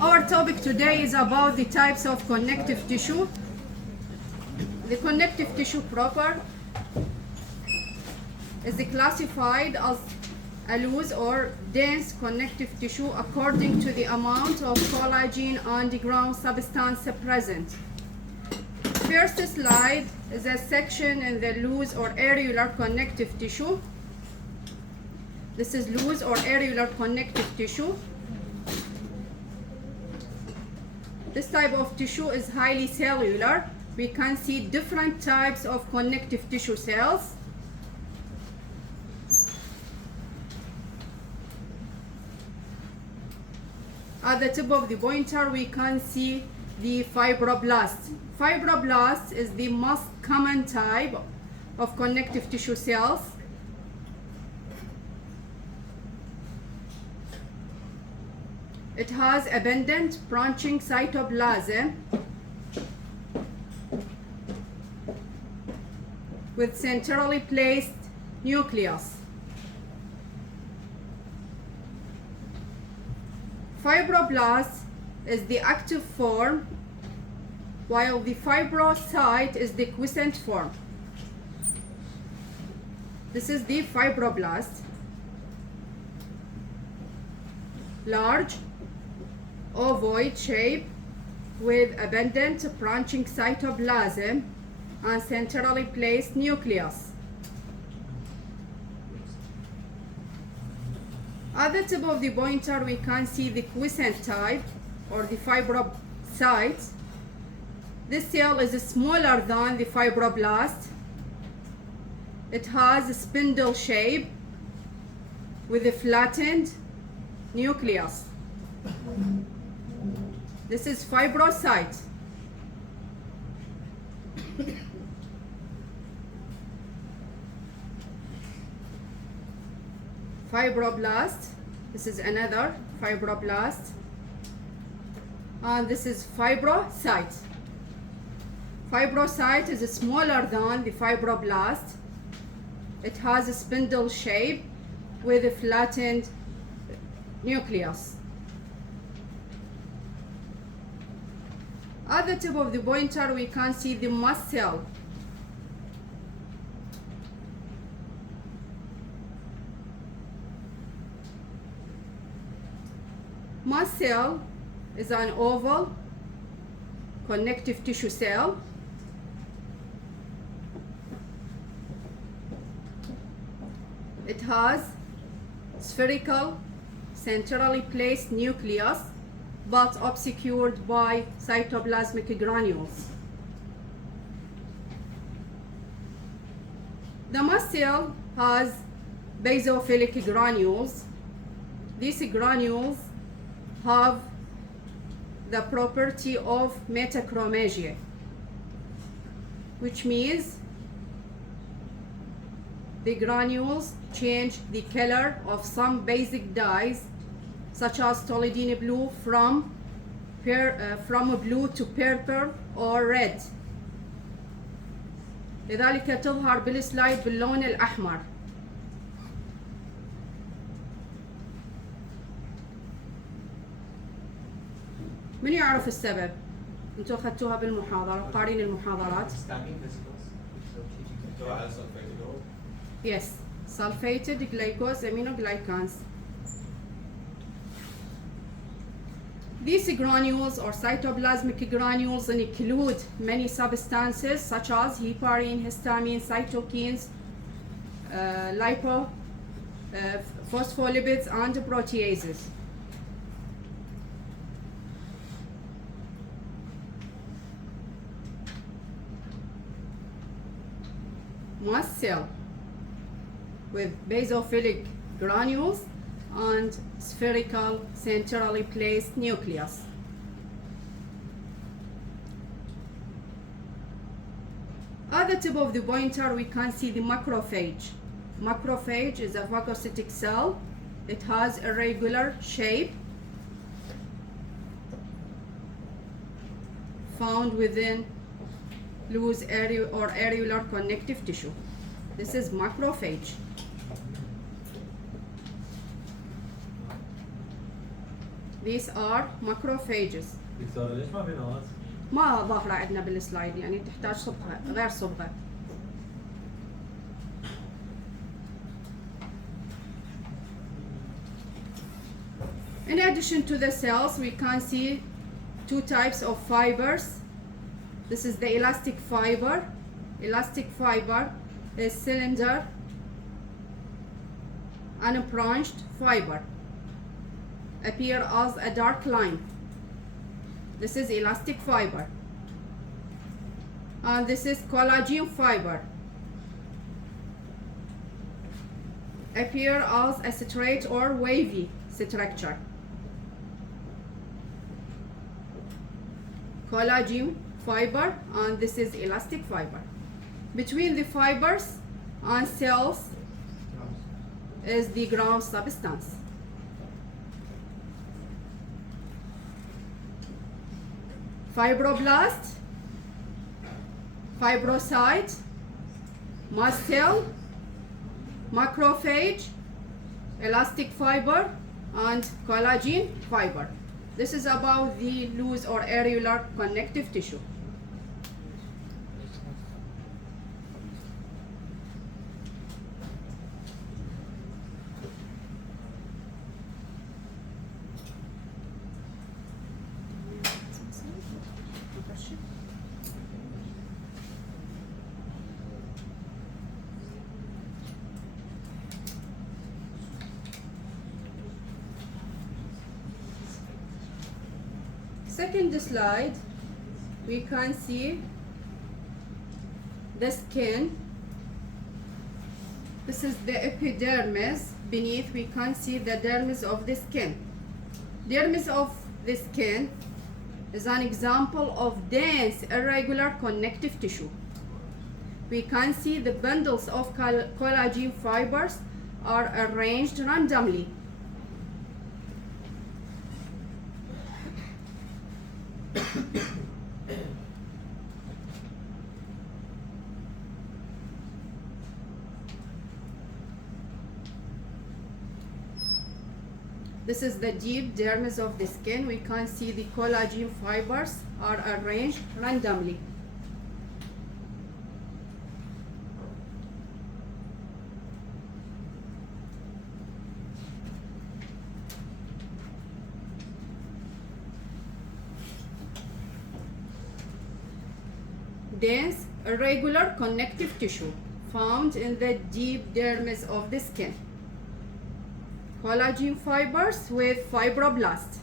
Our topic today is about the types of connective tissue. The connective tissue proper is classified as a loose or dense connective tissue according to the amount of collagen and ground substance present. First slide is a section in the loose or areolar connective tissue. This is loose or areolar connective tissue. This type of tissue is highly cellular. We can see different types of connective tissue cells. At the tip of the pointer, we can see the fibroblast. Fibroblast is the most common type of connective tissue cells. It has abundant branching cytoplasm with centrally placed nucleus. Fibroblast is the active form, while the fibrocyte is the quiescent form. This is the fibroblast. Large, ovoid shape with abundant branching cytoplasm and centrally placed nucleus. At the tip of the pointer, we can see the quiescent type or the fibrocyte. This cell is smaller than the fibroblast. It has a spindle shape with a flattened nucleus. This is fibrocyte. Fibroblast. This is another fibroblast. And this is fibrocyte. Fibrocyte is smaller than the fibroblast. It has a spindle shape with a flattened nucleus. At the tip of the pointer, we can see the mast cell. Mast cell is an oval connective tissue cell. It has spherical, centrally placed nucleus, but obscured by cytoplasmic granules. The mast cell has basophilic granules. These granules have the property of metachromasia, which means the granules change the color of some basic dyes, such as toluidine blue from blue to purple or red. لذلك تظهر بالسلايد باللون الأحمر. من يعرف السبب؟ انتوا اخذتوها بالمحاضرة، قارين المحاضرات. Yes, sulfated glucose aminoglycans. These granules or cytoplasmic granules include many substances such as heparin, histamine, cytokines, phospholipids, and proteases. Mast cell with basophilic granules and spherical centrally placed nucleus. At the tip of the pointer, we can see the macrophage. Macrophage is a phagocytic cell. It has a irregular shape found within loose areolar connective tissue. This is macrophage. these are macrophages. دكتورة ليش ما في نواه؟ ما ظاهرة عندنا بالسلايد يعني تحتاج صبغة غير صبغة. In addition to the cells, we can see two types of fibers. This is the elastic fiber. Elastic fiber is cylinder and branched fiber. Appear as a dark line. This is elastic fiber. And this is collagen fiber. Appear as a straight or wavy structure. Collagen fiber, and this is elastic fiber. Between the fibers and cells is the ground substance. Fibroblast, fibrocyte, mast cell, macrophage, elastic fiber, and collagen fiber. This is about the loose or areolar connective tissue. Second slide, we can see the skin. This is the epidermis. Beneath we can see the dermis of the skin. Dermis of the skin is an example of dense irregular connective tissue. We can see the bundles of collagen fibers are arranged randomly. This is the deep dermis of the skin. We can see the collagen fibers are arranged randomly. Dense, irregular connective tissue found in the deep dermis of the skin. Collagen fibers with fibroblasts.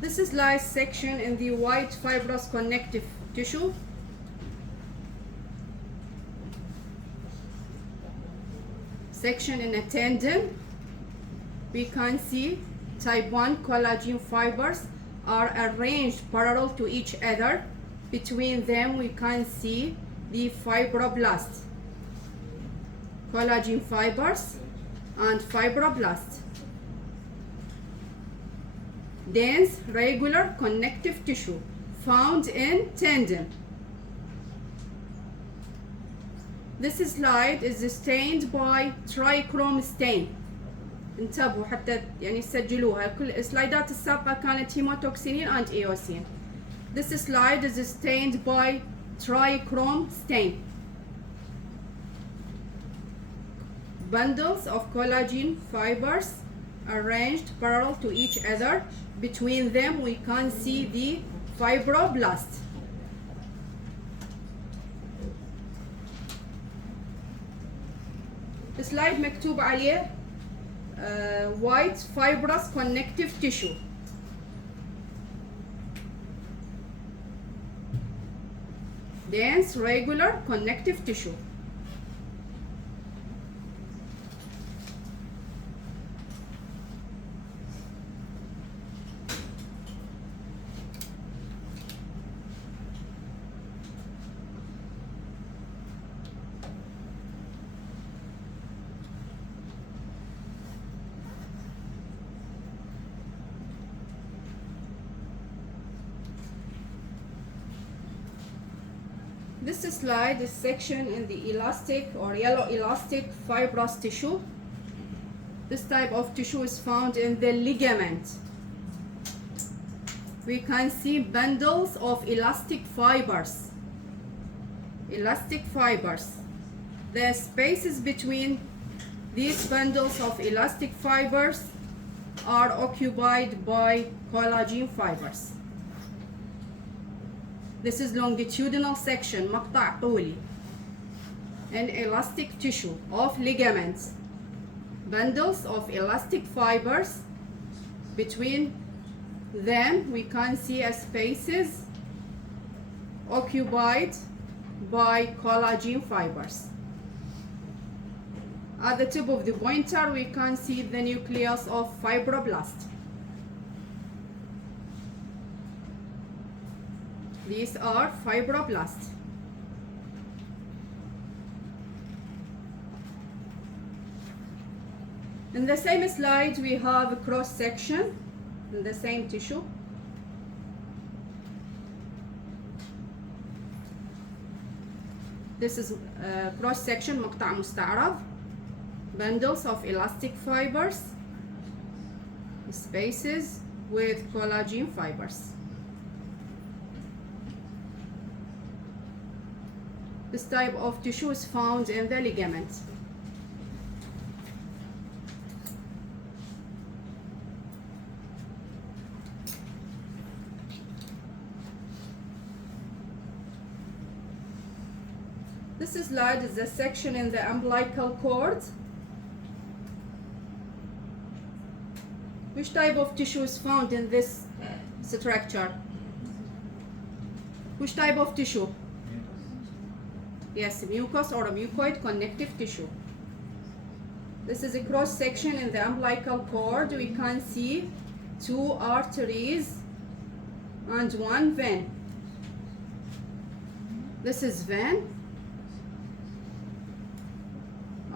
This is lies section in the white fibrous connective tissue. Section in a tendon. We can see type 1 collagen fibers are arranged parallel to each other. Between them we can see the fibroblasts. Collagen fibers and fibroblasts. Dense, regular connective tissue found in tendon. This slide is stained by trichrome stain. انتبهوا حتى يعني سجلوها. كل السلايدات السابقة كانت هيموتوكسينين and eosin. This slide is stained by trichrome stain. Bundles of collagen fibers arranged parallel to each other. Between them we can see the fibroblast. Slide مكتوب عليه white fibrous connective tissue. dense, regular, connective tissue. This slide is section in the elastic or yellow elastic fibrous tissue. This type of tissue is found in the ligament. We can see bundles of elastic fibers. Elastic fibers. The spaces between these bundles of elastic fibers are occupied by collagen fibers. This is longitudinal section, مقطع طولي. An elastic tissue of ligaments. Bundles of elastic fibers. Between them we can see spaces occupied by collagen fibers. At the tip of the pointer we can see the nucleus of fibroblast. These are fibroblasts. In the same slide we have a cross section in the same tissue. This is a cross section مقطع مستعرض. Bundles of elastic fibers, spaces with collagen fibers. This type of tissue is found in the ligament. This slide is a section in the umbilical cord. Which type of tissue is found in this structure? Which type of tissue? Yes, mucous or a mucoid connective tissue. This is a cross section in the umbilical cord. We can see 2 arteries and 1 vein. This is vein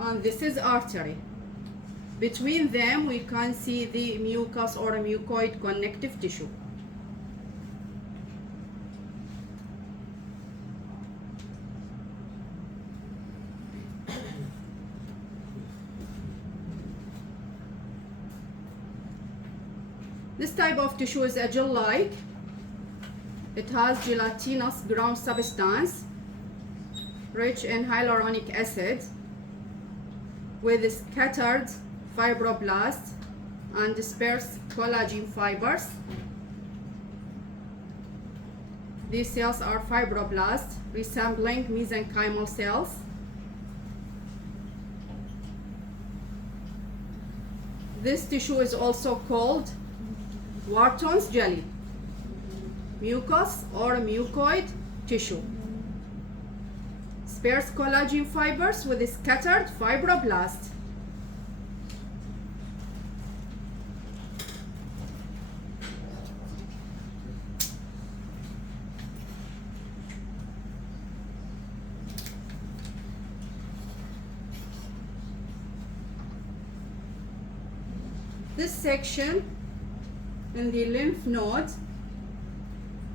and this is artery. Between them we can see the mucous or a mucoid connective tissue. This type of tissue is a gel-like. It has gelatinous ground substance rich in hyaluronic acid with scattered fibroblasts and dispersed collagen fibers. These cells are fibroblasts resembling mesenchymal cells. This tissue is also called Wharton's jelly, mucous or mucoid tissue. Sparse collagen fibers with scattered fibroblasts. This section in the lymph node,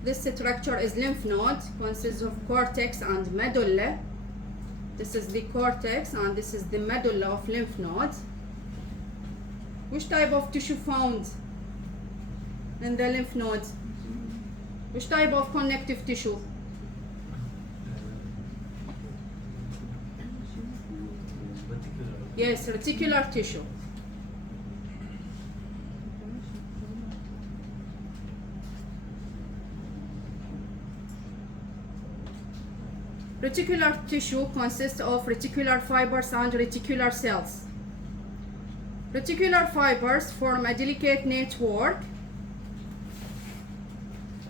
this structure is lymph node, consists of cortex and medulla. This is the cortex and this is the medulla of lymph node. Which type of tissue found in the lymph node? Which type of connective tissue? Yes, reticular tissue. Reticular tissue consists of reticular fibers and reticular cells. Reticular fibers form a delicate network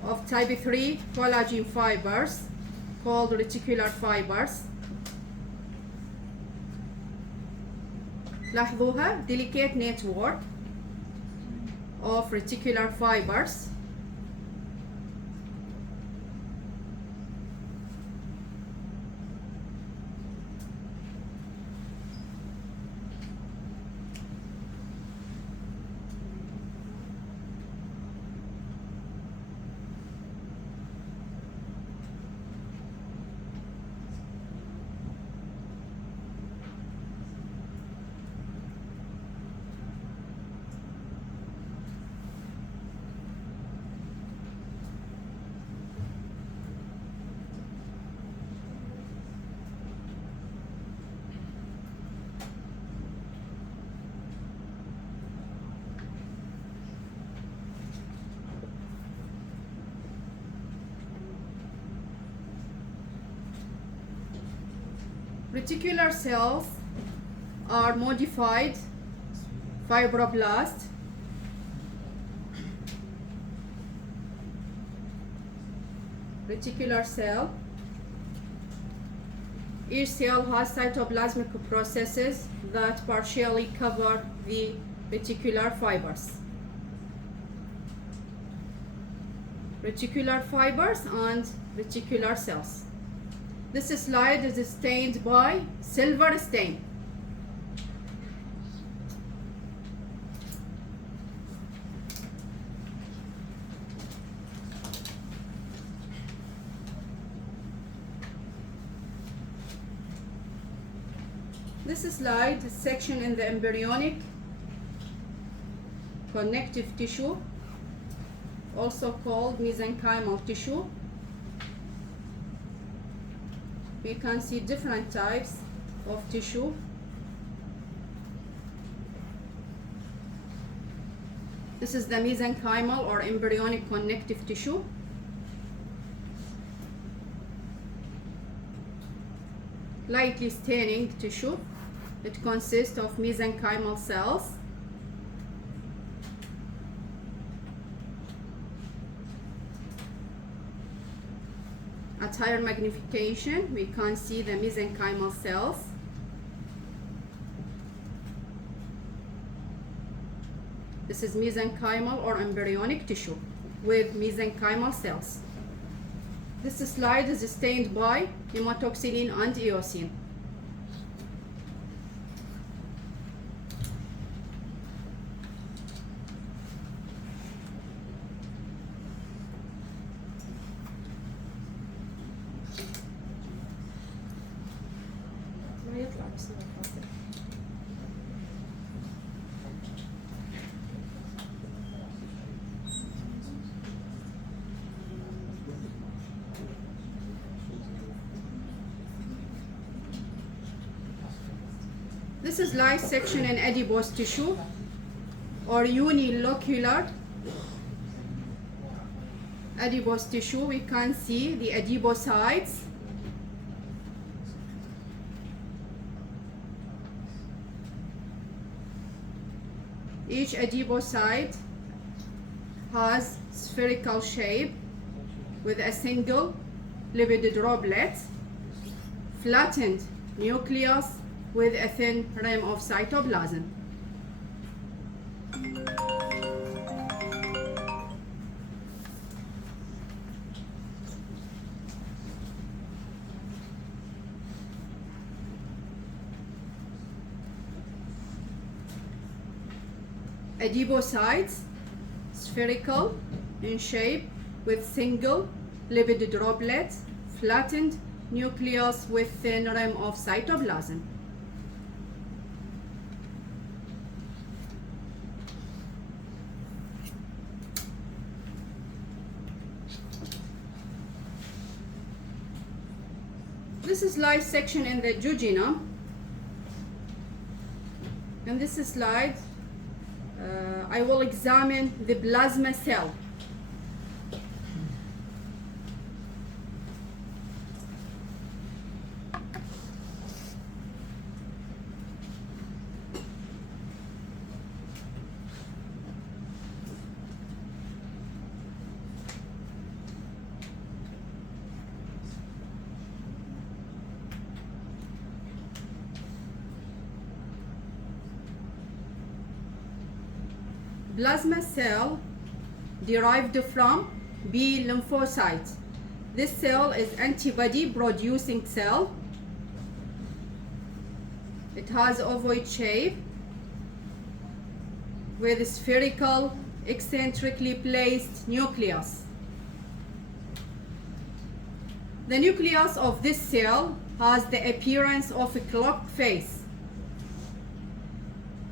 of type 3 collagen fibers called reticular fibers. لاحظوها delicate network of reticular fibers. Reticular cells are modified fibroblast reticular cell. Each cell has cytoplasmic processes that partially cover the reticular fibers. Reticular fibers and reticular cells. This slide is stained by silver stain. This slide is section in the embryonic connective tissue, also called mesenchymal tissue. We can see different types of tissue. This is the mesenchymal or embryonic connective tissue. Lightly staining tissue. It consists of mesenchymal cells. At higher magnification, we can see the mesenchymal cells. This is mesenchymal or embryonic tissue with mesenchymal cells. This slide is stained by hematoxylin and eosin. This is light section in adipose tissue or unilocular adipose tissue. We can see the adipocytes. Each adipocyte has spherical shape with a single lipid droplet, flattened nucleus with a thin rim of cytoplasm. Adipocytes, spherical in shape with single lipid droplet, flattened nucleus with thin rim of cytoplasm. This is light section in the jejunum. In this slide, I will examine the plasma cell. plasma cell derived from B lymphocyte. This cell is antibody producing cell. It has ovoid shape with spherical eccentrically placed nucleus. The nucleus of this cell has the appearance of a clock face.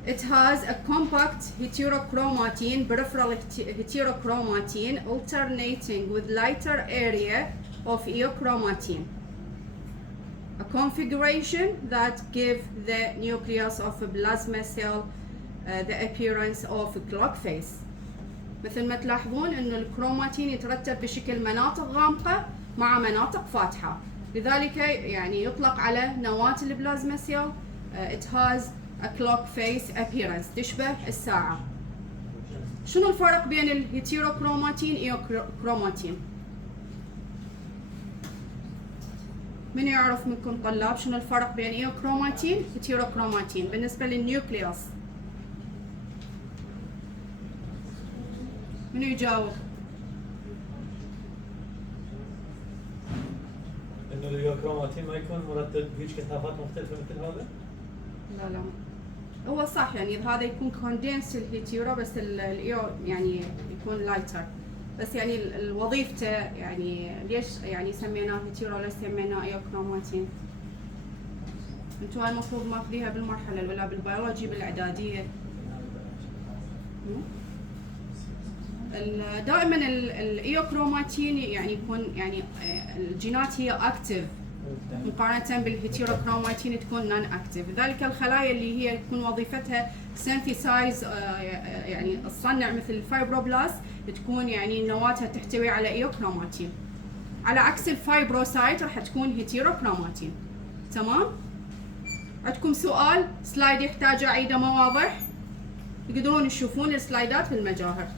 It has a compact heterochromatin, peripheral heterochromatin alternating with lighter area of eochromatin. A configuration that gives the nucleus of a plasma cell the appearance of a clock face. مثل ما تلاحظون انه الكروماتين يترتب بشكل مناطق غامقة مع مناطق فاتحة، لذلك يعني يطلق على نواة البلازما سيل. It has a clock face appearance، تشبه الساعة. شنو الفرق بين الهيتيروكروماتين ايوكروماتين؟ من يعرف منكم طلاب شنو الفرق بين ايوكروماتين هيتيروكروماتين بالنسبة للنيوكليوس؟ منو يجاوب؟ انه الايوكروماتين ما يكون مرتب بهيج كثافات مختلفه مثل هذا؟ لا هو صح، يعني هذا يكون كوندنس الهيتيرو، بس الايو يعني يكون لايتر، بس يعني وظيفته يعني ليش يعني سميناه هيتيرو ليش سميناه ايوكروماتين؟ انتم هاي المفروض ماخذيها بالمرحله الاولى بالبيولوجي بالاعداديه. دائما الايوكروماتين يعني يكون يعني الجينات هي اكتف مقارنة بالهيتيروكروماتين تكون نون اكتف، لذلك الخلايا اللي هي تكون وظيفتها سينثيسايز يعني تصنع مثل الفايبروبلاست تكون يعني نواتها تحتوي على ايوكروماتين، على عكس الفايبروسايت راح تكون هيتيروكروماتين. تمام؟ عندكم سؤال سلايد يحتاج اعيده ما واضح؟ تقدرون تشوفون السلايدات بالمجاهر.